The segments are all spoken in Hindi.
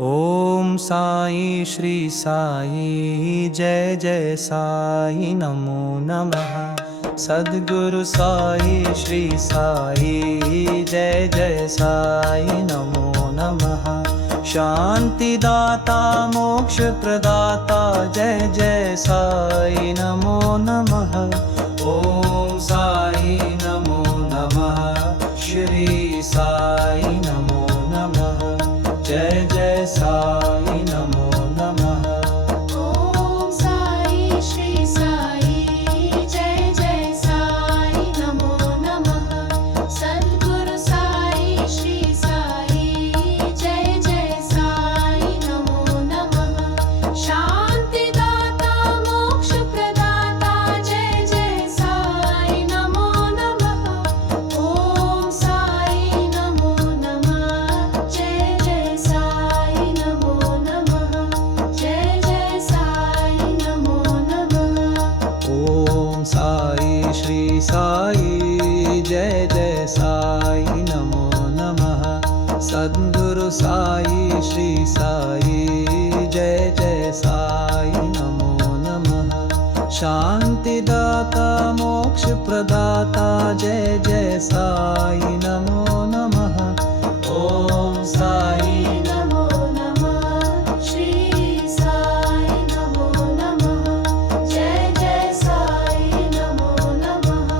ओम साई श्री साई जय जय साई नमो नमः। सद्गुरु साई श्री साई जय जय साई नमो नमः। शांति दाता मोक्ष प्रदाता जय जय साई नमो नमः। ओम साई नमो नमः। श्री साई नमो नमः। जय जय साई नमो नमः। ओम साई श्री साई जय जय साई नमो नमः। सद्गुरु साई श्री साई जय जय साई नमो नमः। शांति दाता मोक्ष प्रदाता जय जय साई नमो नमः। ओम साई नमो नमः। जय जय साई नमो नमः। जय जय साई नमो नमः। ओम साई श्री साई जय जय साई नमो नमः। सद्गुरु साई श्री साई जय जय साई नमो नमः। शांति दाता मोक्ष प्रदाता जय जय साई नमो नमः। ओम साई नमो नमः। श्री साई नमो नमः। जय जय साई नमो नमः।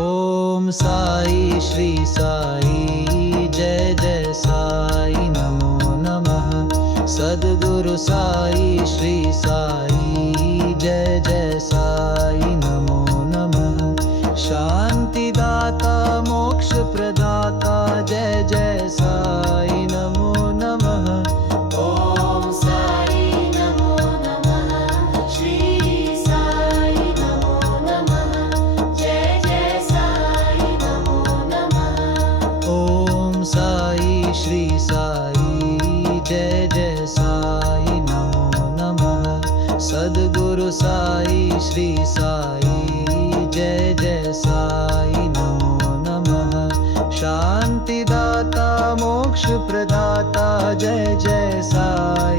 ओम साई श्री साई जय जय साई नमो नमः। सद्गुरु साई श्री साई जय जय साई नमो नमः। शांति दाता मोक्ष प्रदाता जय जय साई नमो नमः। ओम साई नमो नमः। श्री साई नमो नमः। जय जय साई नमो नमः। ओम साई श्री साई जय जय साई नमो नमः। सद्गुरु साई श्री साई जय जय साई नमो नमः। शांति दाता मोक्ष प्रदाता जय जय साई